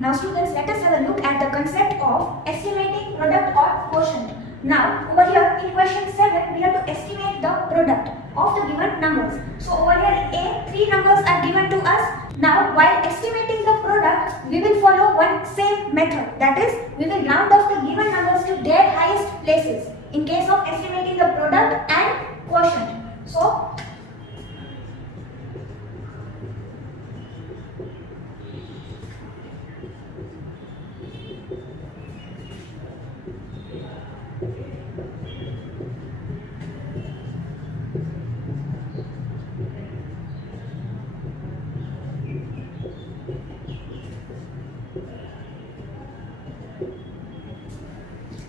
Now students, let us have a look at the concept of estimating product or quotient. Now over here in question 7 we have to estimate the product of the given numbers. So over here three numbers are given to us. Now while estimating the product we will follow one same method, that is we will round off the given numbers to their highest places in case of estimating the product and quotient. So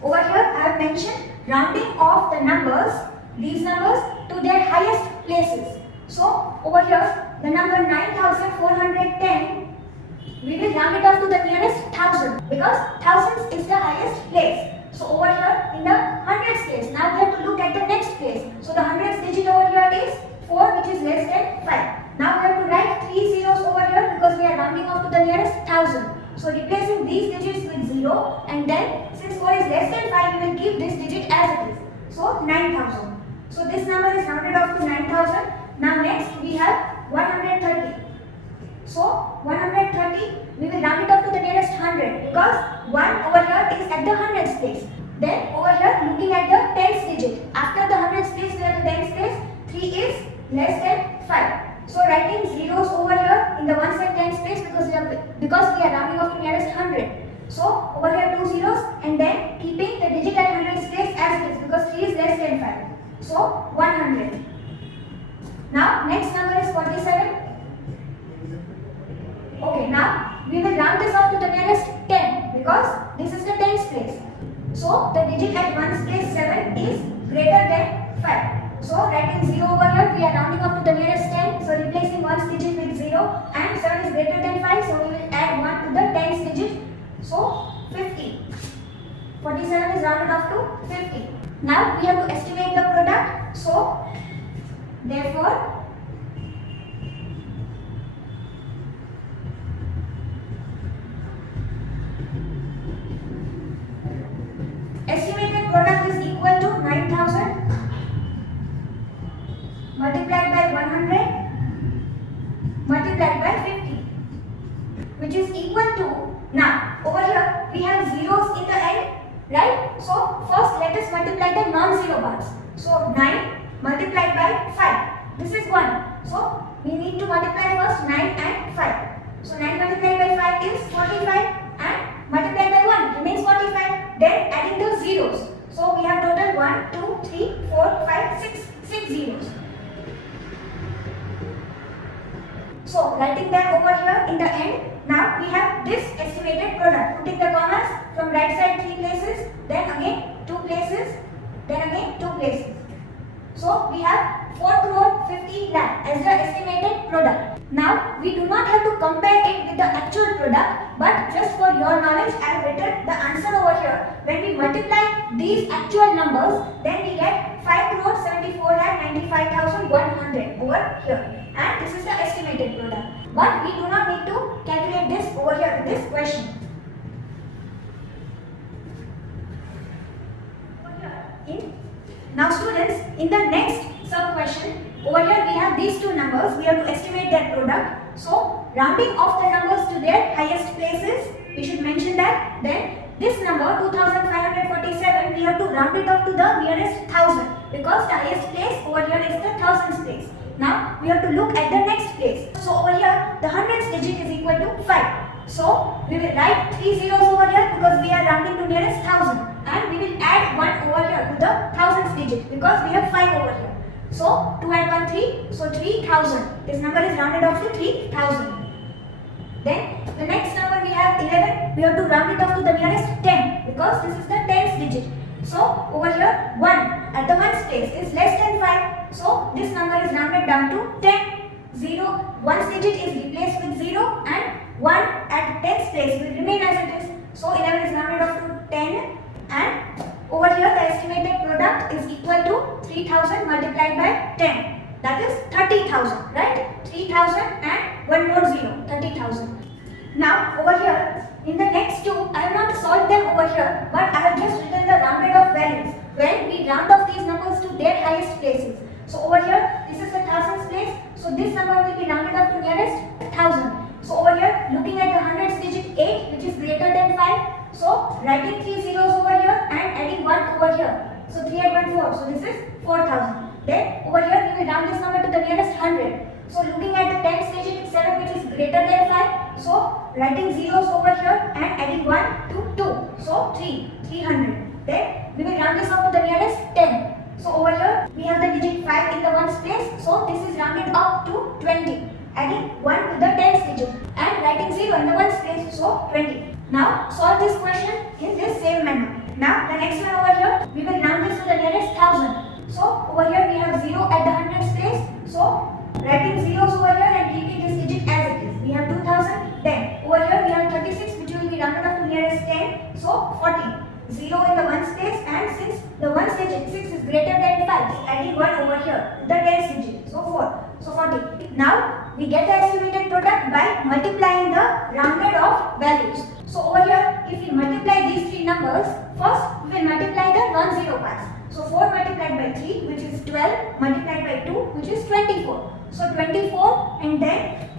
over here I have mentioned rounding off the numbers, these numbers to their highest places. So over here the number 9410, we will round it off to the nearest 1000 because thousands is the highest place. So over here in the hundreds place, now we have to look at the next place. So the hundreds digit over here is 4, which is less than 5. Now we have to write 3 zeros over here because we are rounding off to the nearest 1000. So replacing these digits with 0, and then since 4 is less than 5, we will keep this digit as it is. So 9000. So this number is rounded off to 9000. Now next we have 130. So 130, we will round it off to the nearest 100 because 1 over here is at the hundreds place. Then over here looking at the tens digit. After the hundreds place we have the tens place. 3 is less than 5. So writing zeros over here in the ones and tens place because we are rounding off to nearest 100. So over here 2 zeros and then keeping the digit at hundreds place as it is because 3 is less than 5. So 100. Now next number is 47. Okay, now we will round this off to the nearest 10 because this is the tens place. So the digit at ones place 7 is greater than 5. So writing 0 over here, we are rounding off to the nearest 10. So replacing ones digit with 0 and 7 is greater than 5. So we will add 1 to the tens digit. So 50. 47 is rounded off to 50. Now we have to estimate the product. So therefore estimated product is equal to 9000 multiplied by 100 multiplied by 50, which is equal to, now over here we have zeros in the end, right? So first let us multiply the non-zero parts. So 9 multiplied by 5, this is 1. So we need to multiply first 9 and 5. So 9 multiplied by 5 is 45 and multiplied by 1 remains 45. Then adding the zeros. So we have total 1, 2, 3, 4, 5, 6 zeros. So writing them over here in the end, now we have this estimated product. Putting the commas from right side 3 places, then again 2 places, then again 2 places. So we have 4 crore 50 lakh as the estimated product. Now we do not have to compare it with the actual product, but just for your knowledge I have written the answer over here. When we multiply these actual numbers, then we get 5 crore 74 lakh 95,100 over here. And this is the estimated product. But we do not need to calculate this over here in this question. Now students, in the next sub question, over here we have these two numbers. We have to estimate their product. So rounding off the numbers to their highest places, we should mention that. Then this number 2547, we have to round it off to the nearest 1000 because the highest place over here is the thousands place. Now we have to look at the next place. So over here the hundreds digit is equal to 5. So we will write 3 zeros over here because we are rounding to nearest 1000, and we will add 1 over here to the thousands digit because we have 5 over here. So 2 and 1 3, so 3000. This number is rounded off to 3000. Then the next number we have 11. We have to round it off to the nearest 10 because this is the tens digit. So over here 1 at the ones place is less than 5. So this number is rounded down to 10. 0, ones digit is replaced with 0 and 1 at tens place will remain as it is. So 11 is rounded off to 10, and over here the estimated product is equal to 3000 multiplied by 10. That is 30,000, right? 3000 and one more 0, 30,000. Now over here over here, but I have just written the rounded off values when we round off these numbers to their highest places. So over here, this is the thousands place, so this number will be rounded up to nearest 1000. So over here, looking at the hundreds digit 8, which is greater than 5, so writing 3 zeros over here and adding 1 over here. So 3 and 1 4, so this is 4000. Then over here, we will round this number to the nearest 100. So looking at the tens digit 7, which is greater than 5, so writing zeros over here and adding 1 to 2, so 300. Then we will round this up to the nearest 10. So over here, we have the digit 5 in the ones place, so this is rounded up to 20. Adding 1 to the tens digit and writing 0 in the ones place, so 20. Now solve this question in this same manner. Now the next one over here, we will round this to the nearest 1000. So over here we have 0 at the hundreds place, so writing zeros over here and keeping this digit as it is. We have 2000. Then over here we have 36, which will be rounded up to nearest 10, so 40. 0 in the ones place, and since the ones digit 6 is greater than 5, adding 1 over here, the tens digit, so 4, so 40. Now we get the estimated product by multiplying the rounded off values. So over here, if we multiply these three numbers, first we will multiply the non-zero parts. So 4 multiplied by 3, which is 12, multiplied by 2, which is 24. So 24 and then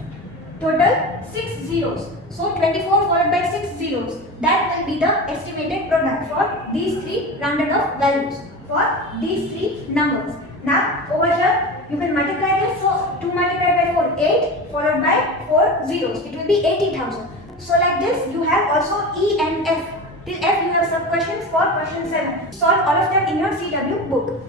total 6 zeros. So 24 followed by 6 zeros. That will be the estimated product for these three rounded off values for these three numbers. Now over here you will multiply this. So 2 multiplied by 4, 8 followed by 4 zeros. It will be 80,000. So like this you have also E and F. Till F you have some questions for question 7. Solve all of them in your CW book.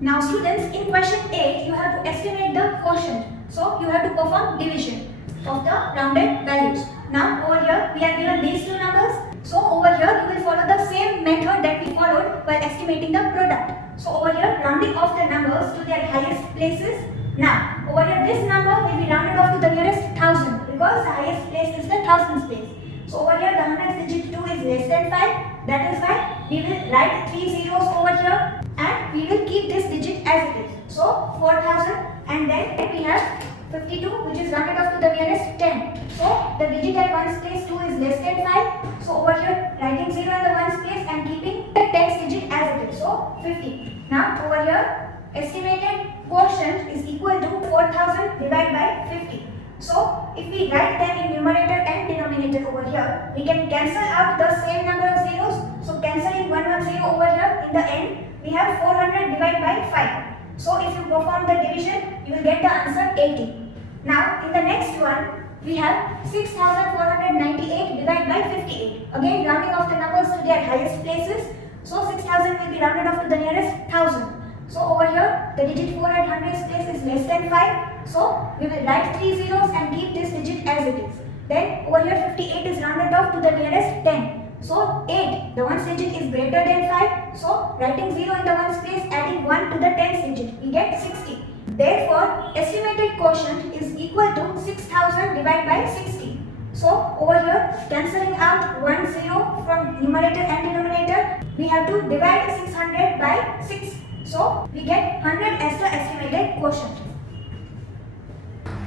Now students, in question 8 you have to estimate the quotient. So you have to perform division of the rounded values. Now over here we are given these two numbers. So over here you will follow the same method that we followed while estimating the product. So over here rounding off the numbers to their highest places. Now over here this number will be rounded off to the nearest 1000 because the highest place is the thousands place. So over here the hundreds digit 2 is less than 5. That is why we will write 3 zeros over here and we will keep this digit as it is. So 4000, and then we have 52, which is rounded off to the nearest 10. So the digit at ones place 2 is less than 5. So over here writing 0 in the ones place and keeping the tens digit as it is. So 50. Now over here estimated quotient is equal to 4000 divided by 50. So if we write them in numerator and denominator over here, we can cancel out the same number of zeros. So cancelling 110 over here, in the end we have 400 divided by 5. So if you perform the division, you will get the answer 80. Now in the next one, we have 6498 divided by 58. Again rounding off the numbers to their highest places. So 6000 will be rounded off to the nearest 1000. So over here, the digit 4 at hundreds place is less than 5. So we will write 3 zeros and keep this digit as it is. Then over here 58 is rounded off to the nearest 10. So 8, the ones digit is greater than 5. So writing 0 in the ones place, adding 1 to the tens digit, we get 60. Therefore, estimated quotient is equal to 6000 divided by 60. So over here, cancelling out 1 0 from numerator and denominator, we have to divide 600 by 6. So we get 100 as the estimated quotient.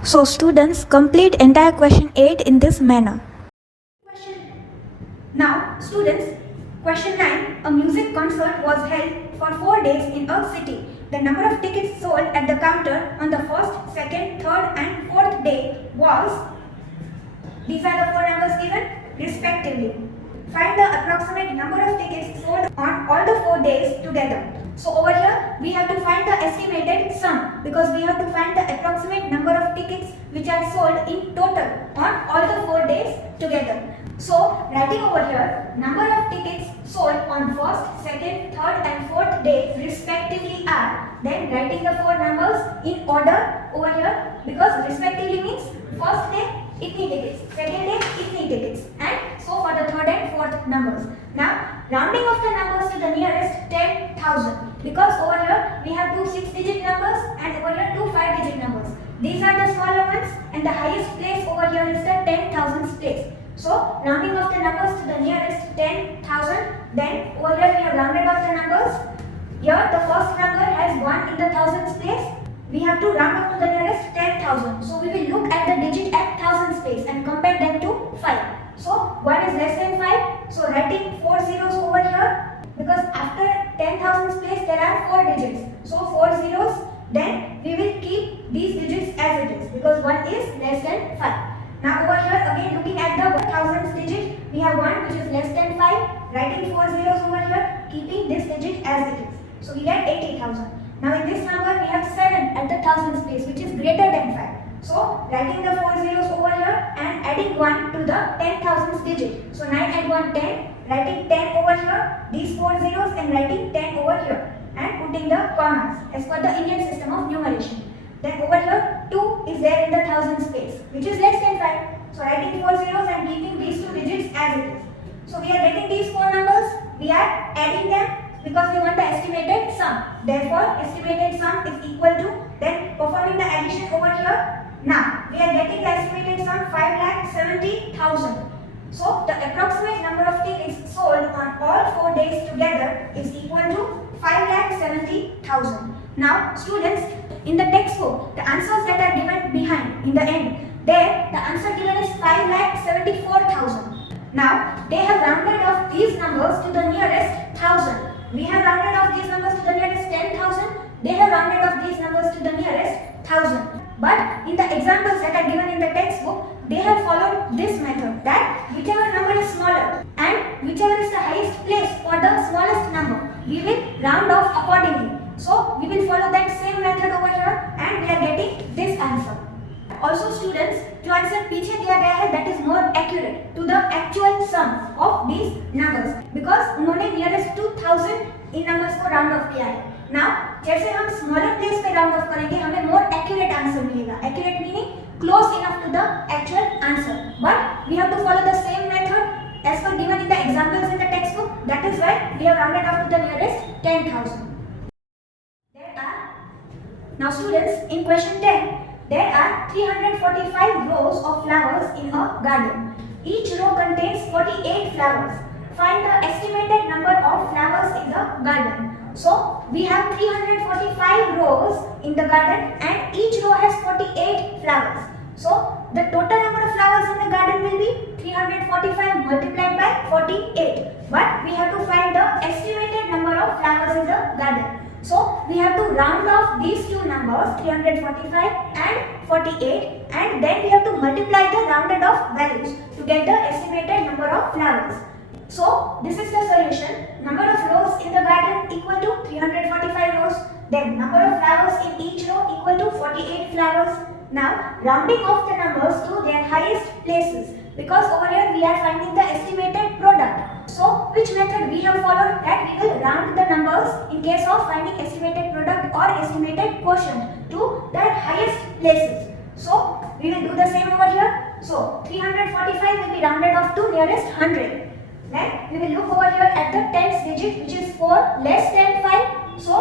So students, complete entire question 8 in this manner. Now students, question 9, a music concert was held for 4 days in a city. The number of tickets sold at the counter on the first, second, third and fourth day was, these are the 4 numbers given respectively. Find the approximate number of tickets sold on all the 4 days together. So over here we have to find the estimated sum because we have to find the approximate number of tickets which are sold in total on all the 4 days together. So writing over here, number of tickets sold on first, second, third and fourth days respectively are, then writing the 4 numbers in order over here because respectively means first day itni tickets, second day itni tickets, and so for the third and fourth numbers. Now rounding off the numbers to the nearest 10,000 because over here we have 2 6-digit numbers and over here 2 5-digit numbers. These are the smaller ones and the highest place over here is the 10,000th place. So rounding off the numbers to the nearest 10,000, then over here we have rounded off the numbers. Here the first number has 1 in the thousands place. We have to round up to the nearest 10,000. So we will look at the digit at thousands place and compare them to thousands place, which is greater than 5. So writing the 4 zeros over here and adding 1 to the 10,000s digit. So 9 and 1 10, writing 10 over here, these 4 zeros and writing 10 over here and putting the commas as per the Indian system of numeration. Then over here 2 is there in the thousands place, which is less than 5. So writing 4 zeros and keeping these two digits as it is. So we are getting these four numbers, we are adding them because we want the estimated sum. Therefore estimated sum is equal to, then performing the addition over here. Now we are getting the estimated sum 5,70,000. So the approximate number of tickets sold on all 4 days together is equal to 5,70,000. Now students, in the textbook the answers that are given behind in the end, there the answer given is 5,74,000. Now they have rounded off these numbers to the nearest thousand. We have rounded off these numbers to the nearest 10,000. They have rounded off these numbers to the nearest thousand. But in the examples that are given in the textbook, they have followed this method, that whichever number is smaller and whichever is the highest place for the smallest number, we will round off accordingly. So we will follow that same method over here and we are getting this answer. Also students, जो answer पीछे दिया गया है that is more accurate to the actual sum of these numbers because उन्होंने nearest to 1000 in numbers को round off किया है. Now जैसे हम smaller place पे round off करेंगे हमें more accurate answer मिलेगा. Accurate meaning close enough to the actual answer. But we have to follow the same method as per given in the examples in the textbook. That is why we have rounded off to the nearest 10,000. Now students, in question 10. There are 345 rows of flowers in a garden. Each row contains 48 flowers. Find the estimated number of flowers in the garden. So, we have 345 rows in the garden and each row has 48 flowers. So, the total number of flowers in the garden will be 345 multiplied by 48. But we have to find the estimated number of flowers in the garden. So we have to round off these two numbers 345 and 48 and then we have to multiply the rounded off values to get the estimated number of flowers. So this is the solution. Number of rows in the garden equal to 345 rows. Then number of flowers in each row equal to 48 flowers. Now rounding off the numbers to their highest places because over here we are finding the estimated product. So which method we have followed, that we will round the numbers in case of finding estimated product or estimated quotient to their highest places. So we will do the same over here. So 345 will be rounded off to nearest 100. Then we will look over here at the tens digit which is 4 less than 5. So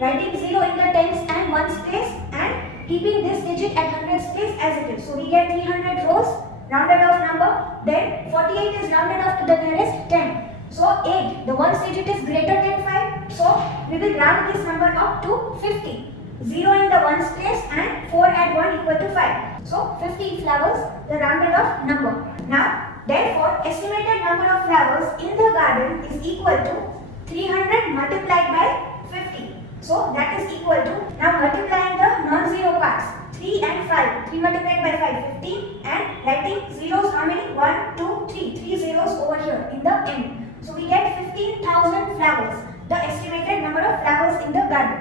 writing 0 in the tens and ones place and keeping this digit at hundreds place as it is. So we get 300 rows. Rounded off number, then 48 is rounded off to the nearest 10. So 8, the ones digit is greater than 5. So we will round this number up to 50. 0 in the ones place and 4 at 1 equal to 5. So 50 flowers, the rounded off number. Now, therefore, estimated number of flowers in the garden is equal to 300 multiplied by 50. So that is equal to, now multiplying the non-zero parts. 3 and 5. 3 multiplied by 5, 15 and writing zeros how many? 1, 2, 3. 3 zeros over here in the end. So we get 15,000 flowers. The estimated number of flowers in the garden.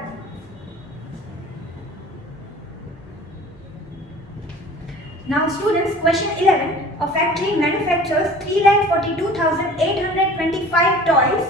Now students, question 11. A factory manufactures 3,42,825 toys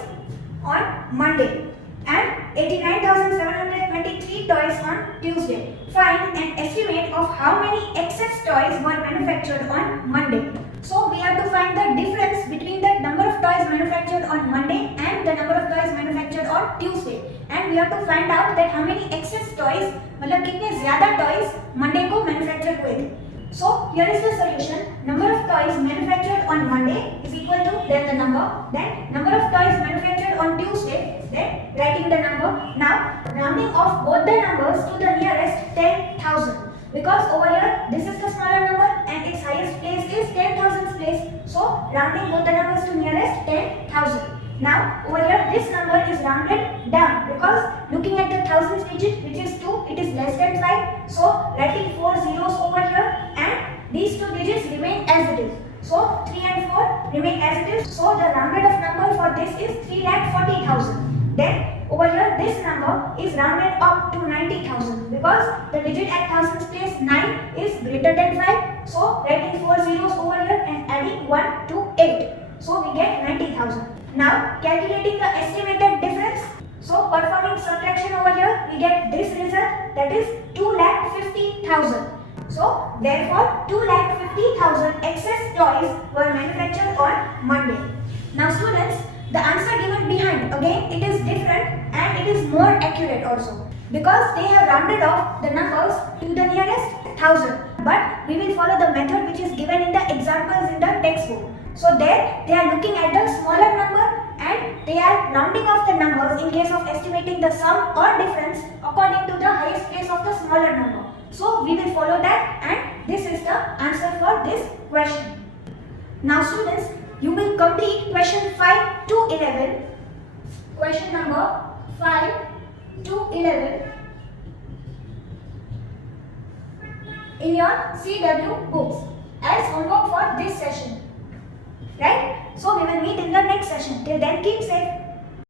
on Monday and 89,723 toys on Tuesday. Find an estimate of how many excess toys were manufactured on Monday. So we have to find the difference between the number of toys manufactured on Monday and the number of toys manufactured on Tuesday. And we have to find out that how many excess toys, मतलब कितने ज़्यादा toys Monday को manufacture हुए थे. So here is the solution. Number of toys manufactured on Monday is equal to then the number, then number of toys manufactured on Tuesday, then writing the number. Now rounding off both the numbers to the nearest 10,000 because over here this is the smaller number and its highest place is 10,000th place. So rounding both the numbers to nearest 10,000. Now over here this number is rounded down because looking at the thousands digit which is 2, it is less than 5. So writing 4 zeros over here and these two digits remain as it is. So 3 and 4 remain as it is. So the rounded off number for this is 3,40,000. Then over here this number is rounded up to 90,000 because the digit at thousands place 9 is greater than 5. So writing 4 zeros over here and adding 1 to 8. So we get 90,000. Now calculating the estimated difference. So performing subtraction over here, we get this result, that is 2,50,000. So therefore 2,50,000 excess toys were manufactured on Monday. Now students, the answer given behind, again it is different and it is more accurate also, because they have rounded off the numbers to the nearest 1000. But we will follow the method which is given in the examples in the textbook. So there they are looking at the smaller number and they are rounding off the numbers in case of estimating the sum or difference according to the highest place of the smaller number. So we will follow that, and this is the answer for this question. Now students, you will complete question 5 to 11. Question number 5 to 11 in your CW books as homework for this session. Right? So we will meet in the next session. Till then, keep safe.